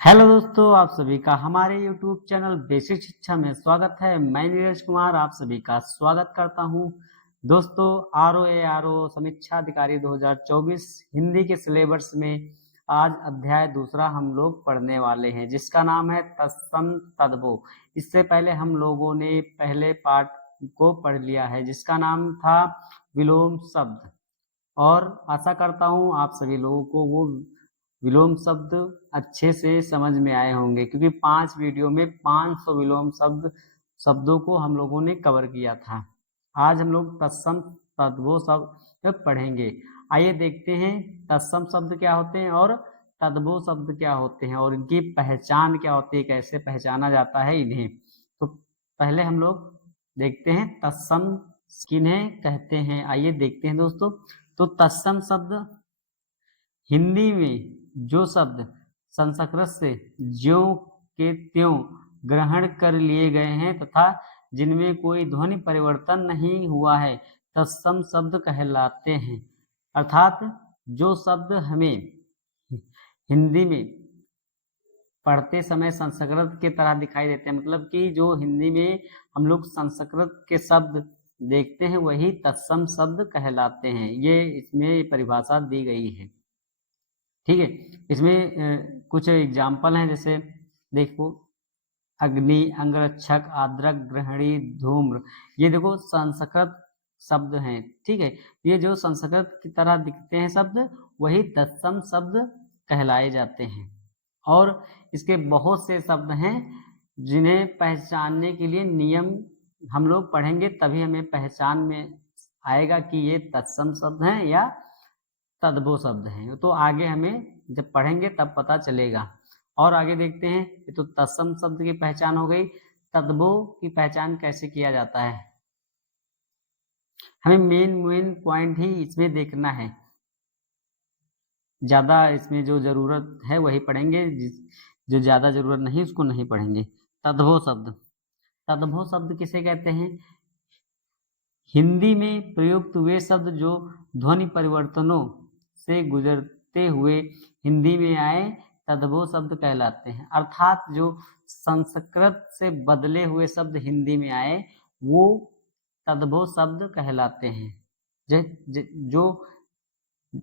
Hello दोस्तों, आप सभी का हमारे YouTube चैनल बेसिक शिक्षा में स्वागत है। मैं नीरज कुमार आप सभी का स्वागत करता हूं। दोस्तों, ROA समीक्षा अधिकारी 2024 हिंदी के सिलेबस में आज अध्याय दूसरा हम लोग पढ़ने वाले हैं, जिसका नाम है तत्सम तद्भव। इससे पहले हम लोगों ने पहले पार्ट को पढ़ लिया है, जिसका नाम था विलोम शब्द, और आशा करता हूं आप सभी लोगों को वो विलोम शब्द अच्छे से समझ में आए होंगे, क्योंकि 5 वीडियो में 500 विलोम शब्दों को हम लोगों ने कवर किया था। आज हम लोग तत्सम तद्भव शब्द पढ़ेंगे। आइए देखते हैं तत्सम शब्द क्या होते हैं और तद्भव शब्द क्या होते हैं और इनकी पहचान क्या होती है, कैसे पहचाना जाता है इन्हें। तो पहले हम लोग देखते हैं तत्सम किन्हें कहते हैं। आइए देखते हैं दोस्तों। तो तत्सम शब्द हिंदी में जो शब्द संस्कृत से ज्यों के त्यों ग्रहण कर लिए गए हैं तथा जिनमें कोई ध्वनि परिवर्तन नहीं हुआ है, तत्सम शब्द कहलाते हैं। अर्थात जो शब्द हमें हिंदी में पढ़ते समय संस्कृत के तरह दिखाई देते हैं, मतलब कि जो हिंदी में हम लोग संस्कृत के शब्द देखते हैं वही तत्सम शब्द कहलाते हैं। ये इसमें परिभाषा दी गई है, ठीक है। इसमें कुछ एग्जाम्पल हैं, जैसे देखो अग्नि, अंगरक्षक, आद्रक, ग्रहणी, धूम्र। ये देखो संस्कृत शब्द हैं, ठीक है। ये जो संस्कृत की तरह दिखते हैं शब्द वही तत्सम शब्द कहलाए जाते हैं। और इसके बहुत से शब्द हैं जिन्हें पहचानने के लिए नियम हम लोग पढ़ेंगे, तभी हमें पहचान में आएगा कि ये तत्सम शब्द हैं या तद्भव शब्द हैं। तो आगे हमें जब पढ़ेंगे तब पता चलेगा। और आगे देखते हैं। ये तो तत्सम शब्द की पहचान हो गई। तद्भव की पहचान कैसे किया जाता है, हमें मेन पॉइंट ही इसमें देखना है। ज्यादा इसमें जो जरूरत है वही पढ़ेंगे, जो ज्यादा जरूरत नहीं उसको नहीं पढ़ेंगे। तद्भव शब्द, तद्भव शब्द किसे कहते हैं? हिंदी में प्रयुक्त वे शब्द जो ध्वनि परिवर्तनों से गुजरते हुए हिंदी में आए तद्भव शब्द कहलाते हैं। अर्थात जो संस्कृत से बदले हुए शब्द हिंदी में आए वो तद्भव शब्द कहलाते हैं। जो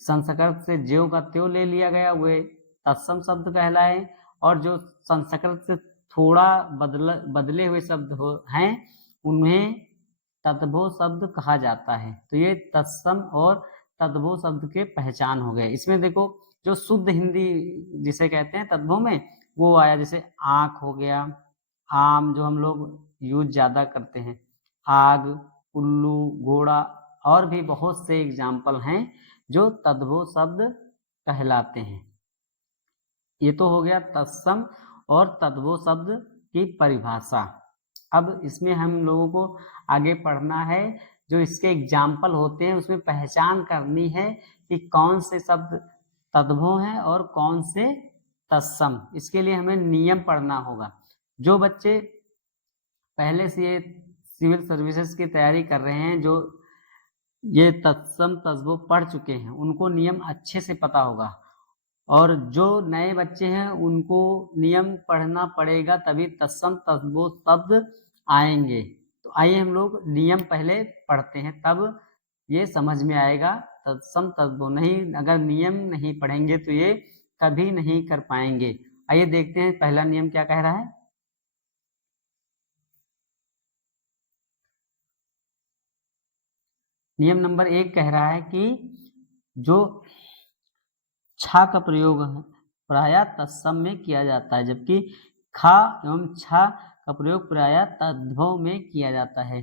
संस्कृत से ज्यों का त्यों ले लिया गया वे तत्सम शब्द कहलाए, और जो संस्कृत से थोड़ा बदले हुए शब्द हैं उन्हें तद्भव शब्द कहा जाता है। तो ये तत्सम और तद्भव शब्द के पहचान हो गए। इसमें देखो जो शुद्ध हिंदी जिसे कहते हैं तद्भव में वो आया, जैसे आंख हो गया, आम जो हम लोग यूज ज्यादा करते हैं, आग, उल्लू, घोड़ा, और भी बहुत से एग्जाम्पल हैं जो तद्भव शब्द कहलाते हैं। ये तो हो गया तत्सम और तद्भव शब्द की परिभाषा। अब इसमें हम लोगों को आगे पढ़ना है, जो इसके एग्जाम्पल होते हैं उसमें पहचान करनी है कि कौन से शब्द तद्भव हैं और कौन से तत्सम। इसके लिए हमें नियम पढ़ना होगा। जो बच्चे पहले से ये सिविल सर्विसेज की तैयारी कर रहे हैं, जो ये तत्सम तद्भव पढ़ चुके हैं, उनको नियम अच्छे से पता होगा, और जो नए बच्चे हैं उनको नियम पढ़ना पड़ेगा, तभी तत्सम तद्भव शब्द आएंगे। तो आइए हम लोग नियम पहले पढ़ते हैं, तब ये समझ में आएगा तत्सम तद्भव। नहीं, अगर नियम नहीं पढ़ेंगे तो ये कभी नहीं कर पाएंगे। आइए देखते हैं पहला नियम क्या कह रहा है। नियम नंबर 1 कह रहा है कि जो छा का प्रयोग है प्रायः तत्सम में किया जाता है, जबकि खा एवं छा का प्रयोग प्रायः तद्भव में किया जाता है।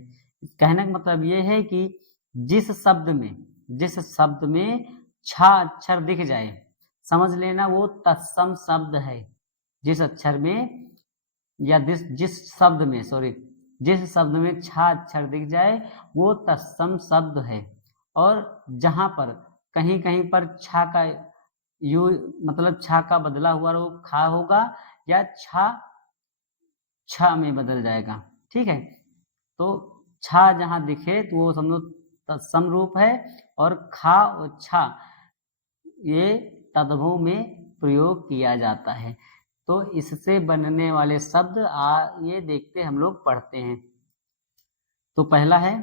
कहने का मतलब ये है कि जिस शब्द में छा अक्षर दिख जाए, समझ लेना वो तत्सम शब्द है। जिस अक्षर में या जिस शब्द में छा अक्षर दिख जाए वो तत्सम शब्द है। और जहां पर कहीं कहीं पर छा का यू मतलब छा का बदला हुआ वो खा होगा या छा में बदल जाएगा, ठीक है। तो छा जहां दिखे तो वो समझो तत्सम रूप है, और खा और छा ये तद्भव में प्रयोग किया जाता है। तो इससे बनने वाले शब्द ये देखते हम लोग पढ़ते हैं। तो पहला है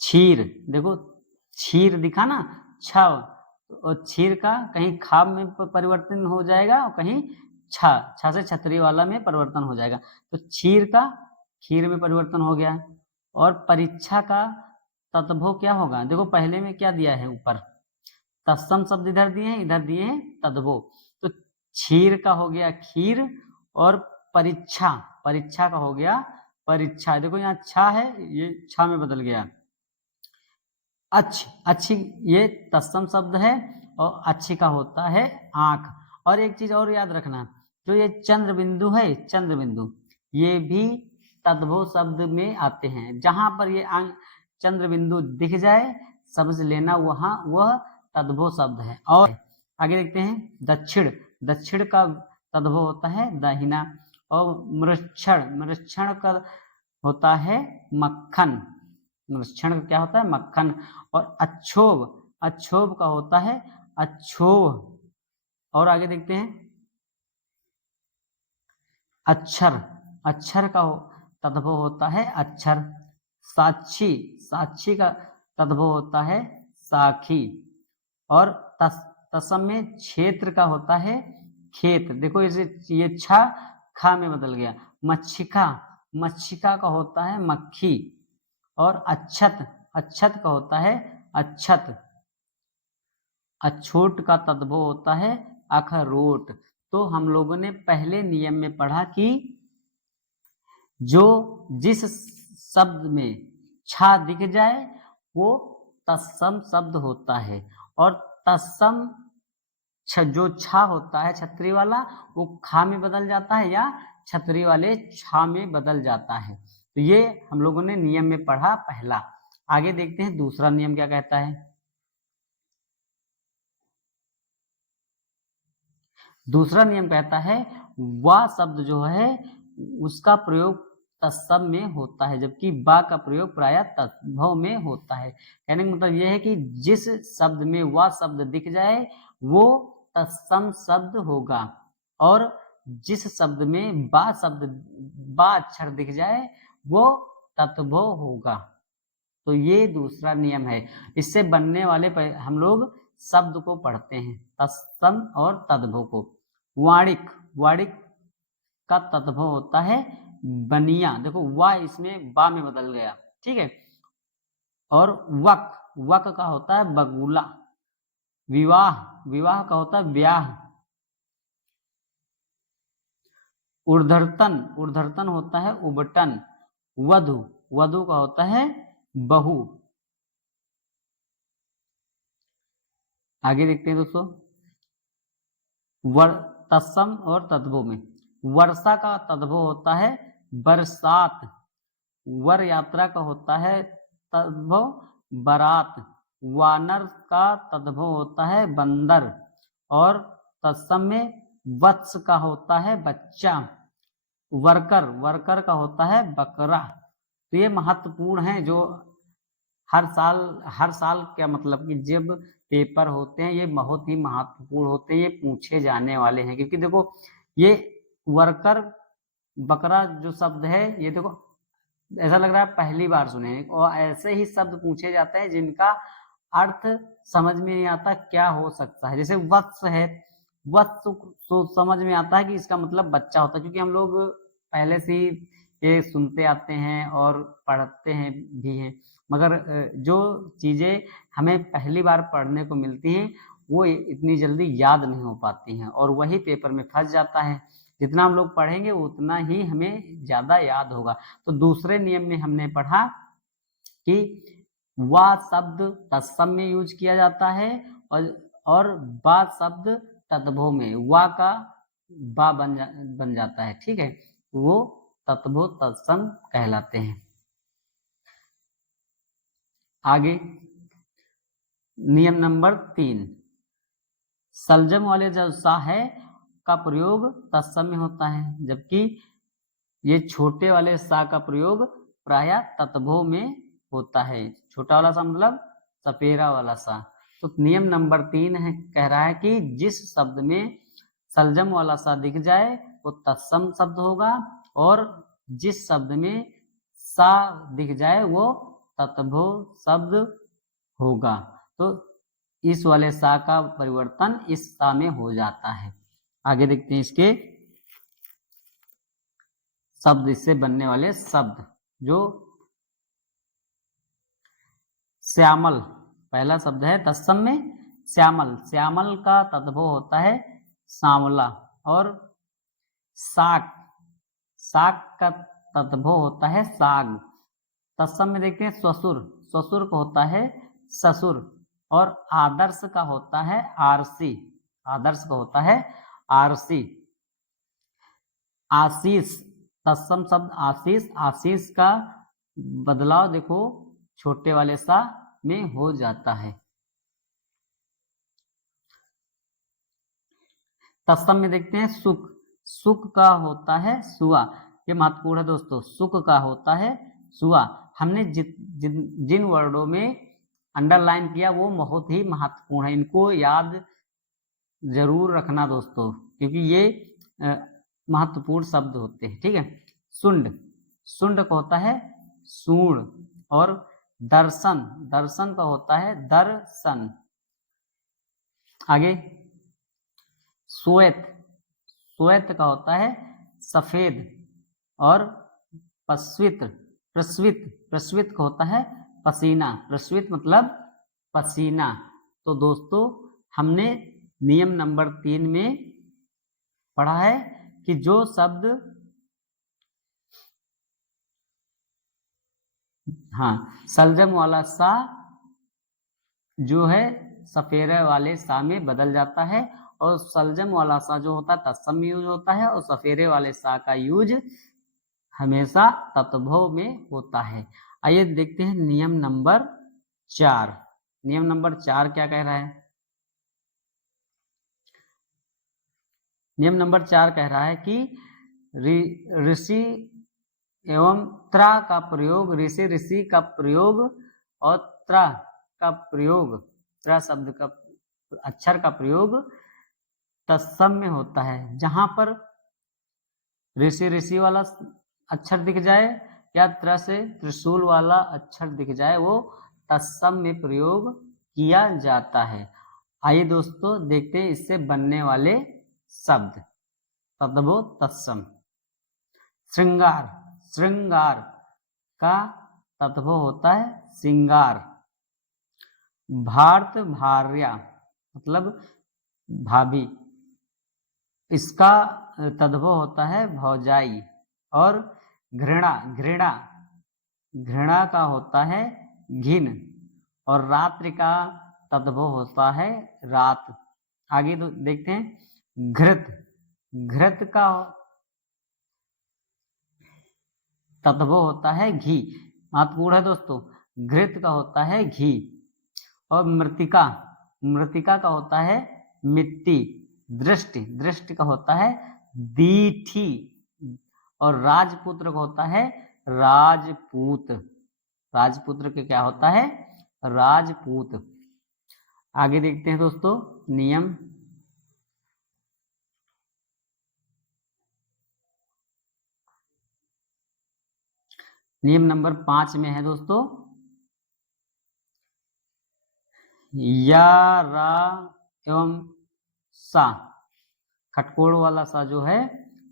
क्षीर। देखो क्षीर दिखा ना, छ, और क्षीर का कहीं खा में परिवर्तन हो जाएगा और कहीं छ से छतरी वाला में परिवर्तन हो जाएगा। तो क्षीर का खीर में परिवर्तन हो गया। और परीक्षा का तद्भव क्या होगा? देखो पहले में क्या दिया है, ऊपर तत्सम शब्द इधर दिए हैं, इधर दिए हैं तद्भव। तो क्षीर का हो गया खीर, और परीक्षा, परीक्षा का हो गया परीक्षा। देखो यहाँ छा है, ये छा में बदल गया। अच्छी ये तत्सम शब्द है, और अच्छी का होता है आंख। और एक चीज और याद रखना, जो ये चंद्र बिंदु है, चंद्र बिंदु, ये भी तद्भव शब्द में आते हैं। जहां पर ये चंद्र बिंदु दिख जाए समझ लेना वहां वह तद्भव शब्द है। और आगे देखते हैं दक्षिण। दक्षिण का तद्भव होता है दाहिना। और मृक्षण, मृक्षण का होता है मक्खन। मृक्षण क्या होता है? मक्खन। और अच्छोभ, अच्छोभ का होता है अच्छोभ। और आगे देखते हैं अक्षर, अक्षर का तद्भव होता है अक्षर। साक्षी, साक्षी का तद्भव होता है साखी। और तत्सम में क्षेत्र का होता है खेत। देखो इसे ये छा खा में बदल गया। मच्छिका, मच्छिका का होता है मक्खी। और अच्छत, अच्छत का होता है अच्छत। अछूट का तद्भव होता है अखरोट। तो हम लोगों ने पहले नियम में पढ़ा कि जो जिस शब्द में छा दिख जाए वो तत्सम शब्द होता है। और तत्सम जो छा होता है छतरी वाला, वो खा में बदल जाता है या छतरी वाले छा में बदल जाता है। तो ये हम लोगों ने नियम में पढ़ा पहला। आगे देखते हैं दूसरा नियम क्या कहता है। दूसरा नियम कहता है वा शब्द जो है उसका प्रयोग तत्सम में होता है, जबकि बा का प्रयोग प्रायः तद्भव में होता है। कहने का मतलब यह है कि जिस शब्द में वा शब्द दिख जाए वो तत्सम शब्द होगा, और जिस शब्द में बा शब्द, बा अक्षर दिख जाए वो तद्भव होगा। तो ये दूसरा नियम है। इससे बनने वाले हम लोग शब्द को पढ़ते हैं, तत्सम और तद्भव को। वाणिक, वाणिक का तद्भव होता है बनिया। देखो वा इसमें बा में बदल गया, ठीक है। और वक, वक का होता है बगुला। विवाह, विवाह का होता है ब्याह। ऊर्ध्वतन, ऊर्ध्वतन होता है उबटन। वधु, वधु का होता है बहू। आगे देखते हैं दोस्तों तत्सम और तद्भव में। वर्षा का तद्भव होता है बरसात। वर यात्रा का होता है तद्भव बारात। वानर का तद्भव होता है बंदर। और तत्सम में वत्स का होता है बच्चा। वर्कर, वर्कर का होता है बकरा। तो ये महत्वपूर्ण है, जो हर साल क्या मतलब कि जब पेपर होते हैं ये बहुत ही महत्वपूर्ण होते हैं, ये पूछे जाने वाले हैं। क्योंकि देखो ये वर्कर बकरा जो शब्द है, ये देखो ऐसा लग रहा है पहली बार सुने, और ऐसे ही शब्द पूछे जाते हैं जिनका अर्थ समझ में नहीं आता क्या हो सकता है। जैसे वत्स है, वत्स तो समझ में आता है कि इसका मतलब बच्चा होता है, क्योंकि हम लोग पहले से ही ये सुनते आते हैं और पढ़ते हैं भी हैं। मगर जो चीजें हमें पहली बार पढ़ने को मिलती हैं वो इतनी जल्दी याद नहीं हो पाती हैं, और वही पेपर में फंस जाता है। जितना हम लोग पढ़ेंगे उतना ही हमें ज्यादा याद होगा। तो दूसरे नियम में हमने पढ़ा कि वा शब्द तत्सम में यूज किया जाता है, और बा शब्द तद्भव में। वा का बा बन जाता है, ठीक है। वो तद्भव तत्सम कहलाते हैं। आगे नियम नंबर 3, सलजम वाले जो सा है का प्रयोग तत्सम में होता है, जबकि ये छोटे वाले सा का प्रयोग प्रायः तद्भव में होता है। छोटा वाला सा मतलब सपेरा वाला सा। तो नियम नंबर 3 है, कह रहा है कि जिस शब्द में सलजम वाला सा दिख जाए वो तत्सम शब्द होगा, और जिस शब्द में सा दिख जाए वो तत्भो शब्द होगा। तो इस वाले सा का परिवर्तन इस सा में हो जाता है। आगे देखते हैं इसके शब्द, इससे बनने वाले शब्द। जो श्यामल पहला शब्द है तत्सम में श्यामल, श्यामल का तद्भव होता है सांवला। और साग, साग का तद्भव होता है साग। तत्सम में देखते हैं स्वसुर, स्वसुर का होता है ससुर। और आदर्श का होता है आरसी, आदर्श का होता है आरसी। आशीष, तत्सम शब्द आशीष, आशीष का बदलाव देखो छोटे वाले सा में हो जाता है। तत्सम में देखते हैं सुख, सुख का होता है सुआ। ये महत्वपूर्ण है दोस्तों, सुख का होता है सुआ। हमने जिन वर्डों में अंडरलाइन किया वो बहुत ही महत्वपूर्ण है, इनको याद जरूर रखना दोस्तों, क्योंकि ये महत्वपूर्ण शब्द होते हैं। ठीक है। सुंड, सुंड का होता है सूण। और दर्शन, दर्शन का होता है दर्शन। आगे श्वेत, श्वेत का होता है सफेद। और पस्वित, प्रस्वित, प्रस्वित का होता है पसीना, प्रस्वित मतलब पसीना। तो दोस्तों हमने नियम नंबर 3 में पढ़ा है कि जो शब्द, हाँ, सलजम वाला सा जो है सफेरे वाले सा में बदल जाता है, और सलजम वाला सा जो होता है तत्सम में यूज होता है, और सफेरे वाले सा का यूज हमेशा तत्भव में होता है। आइए देखते हैं नियम नंबर 4। नियम नंबर 4 क्या कह रहा है? नियम नंबर 4 कह रहा है कि ऋषि एवं त्रा का प्रयोग, ऋषि ऋषि का प्रयोग और त्रा का प्रयोग, त्रा शब्द का अक्षर का प्रयोग तत्सम में होता है। जहां पर ऋषि ऋषि वाला अक्षर दिख जाए या त्रा से त्रिशूल वाला अक्षर दिख जाए वो तत्सम में प्रयोग किया जाता है। आइए दोस्तों देखते हैं इससे बनने वाले शब्द। तद्भव तत्सम। श्रृंगार, श्रृंगार का तद्भव होता है श्रृंगार। भारत भार्या मतलब भाभी, इसका तद्भव होता है भौजाई। और घृणा, घृणा, घृणा का होता है घिन। और रात्रि का तद्भव होता है रात। आगे देखते हैं घृत, घृत का तद्भव होता है घी। महत्वपूर्ण है दोस्तों, घृत का होता है घी। और मृतिका, मृतिका का होता है मिट्टी। दृष्टि, दृष्टि का होता है दीठी। और राजपुत्र का होता है राजपूत, राजपुत्र के क्या होता है राजपूत। आगे देखते हैं दोस्तों नियम नियम नंबर 5 में है दोस्तों, या रा एवं सा, खटकोड़ वाला सा जो है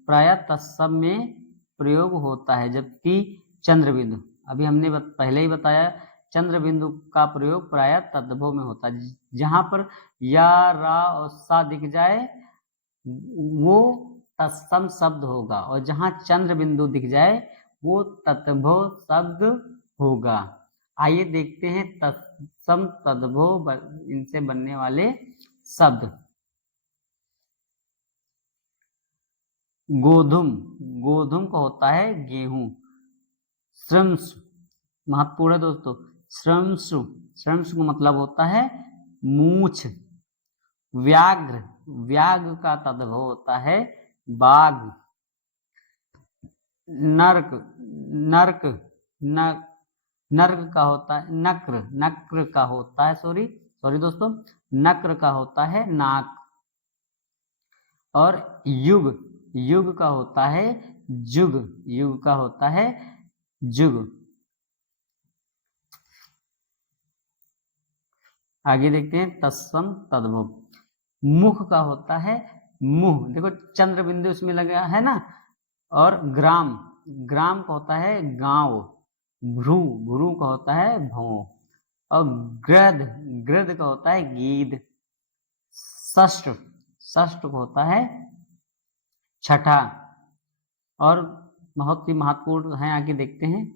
प्रायः तत्सम में प्रयोग होता है, जबकि चंद्र बिंदु, अभी हमने पहले ही बताया, चंद्र बिंदु का प्रयोग प्रायः तद्भव में होता है। जहां पर या रा और सा दिख जाए वो तत्सम शब्द होगा, और जहां चंद्र बिंदु दिख जाए वो तद्भव शब्द होगा। आइए देखते हैं तत्सम तद्भव इनसे बनने वाले शब्द। गोधुम, गोधुम का होता है गेहूं। श्रमसु, महत्वपूर्ण है दोस्तों, श्रमसु, श्रमसु का मतलब होता है मूछ। व्याघ्र, व्याघ्र का तद्भव होता है बाघ। नर्क, नर्क, नर्क का होता है नक्र, नक्र का होता है सॉरी दोस्तों, नक्र का होता है नाक, और युग, युग का होता है जुग, युग का होता है जुग। आगे देखते हैं तत्सम तद्भव। मुख का होता है मुंह, देखो चंद्र बिंदु इसमें लगा है ना, और ग्राम, ग्राम का होता है गांव, भ्रू, भ्रू का होता है भौं, और गृध, गृध का होता है गीद, षष्ठ, षष्ठ का होता है छठा, और बहुत ही महत्वपूर्ण है, आगे देखते हैं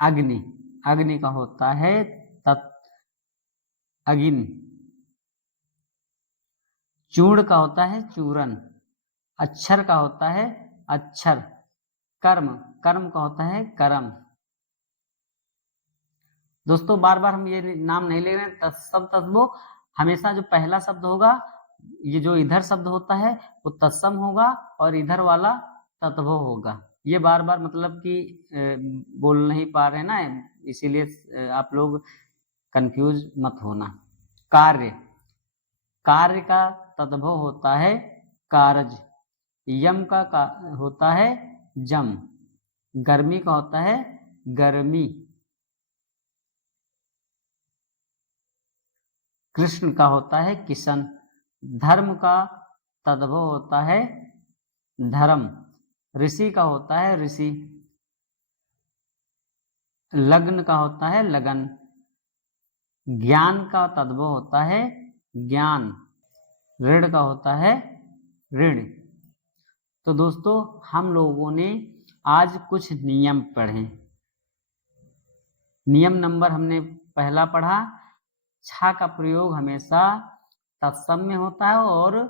अग्नि, अग्नि का होता है तत्, अगिन। चूर्ण का होता है चूरन, अक्षर का होता है अक्षर, कर्म, कर्म का होता है कर्म। दोस्तों बार बार हम ये नाम नहीं ले रहे हैं, तत्सम तद्भव, हमेशा जो पहला शब्द होगा, ये जो इधर शब्द होता है वो तत्सम होगा, और इधर वाला तद्भव होगा। ये बार बार मतलब कि बोल नहीं पा रहे ना, इसीलिए आप लोग कंफ्यूज मत होना। कार्य, कार्य का तद्भव होता है कारज, यम का होता है जम, गर्मी का होता है गर्मी, कृष्ण का होता है किशन, धर्म का तद्भव होता है धर्म, ऋषि का होता है ऋषि, लग्न का होता है लगन, ज्ञान का तद्भव होता है ज्ञान, ऋण का होता है ऋण। तो दोस्तों हम लोगों ने आज कुछ नियम पढ़े। नियम नंबर हमने पहला पढ़ा, छा का प्रयोग हमेशा तत्सम में होता है, और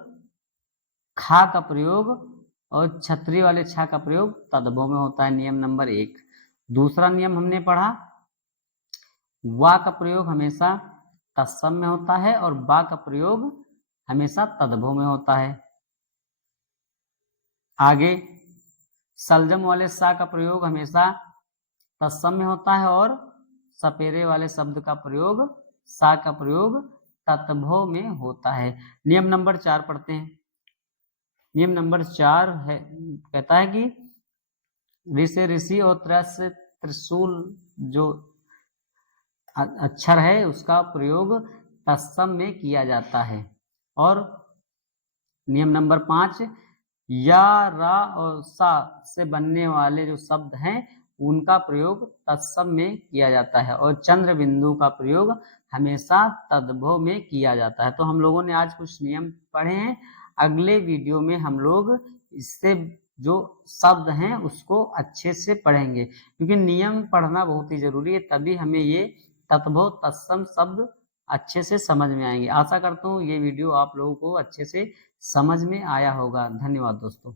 खा का प्रयोग और छतरी वाले छा का प्रयोग तद्भव में होता है, नियम नंबर 1। दूसरा नियम हमने पढ़ा, वा का प्रयोग हमेशा तत्सम में होता है, और बा का प्रयोग हमेशा तद्भव में होता है। आगे सलजम वाले सा का प्रयोग हमेशा तत्सम में होता है, और सपेरे वाले शब्द का प्रयोग, सा का प्रयोग तद्भव में होता है। नियम नंबर 4 पढ़ते हैं। नियम नंबर 4 है, कहता है कि ऋषि ऋषि और त्रस्य त्रिशूल जो अक्षर है उसका प्रयोग तत्सम में किया जाता है। और नियम नंबर 5, या, रा और सा से बनने वाले जो शब्द हैं उनका प्रयोग तत्सम में किया जाता है, और चंद्र बिंदु का प्रयोग हमेशा तद्भव में किया जाता है। तो हम लोगों ने आज कुछ नियम पढ़े हैं, अगले वीडियो में हम लोग इससे जो शब्द हैं उसको अच्छे से पढ़ेंगे, क्योंकि नियम पढ़ना बहुत ही जरूरी है, तभी हमें ये तद्भव तत्सम शब्द अच्छे से समझ में आएंगे। आशा करता हूँ ये वीडियो आप लोगों को अच्छे से समझ में आया होगा। धन्यवाद दोस्तों।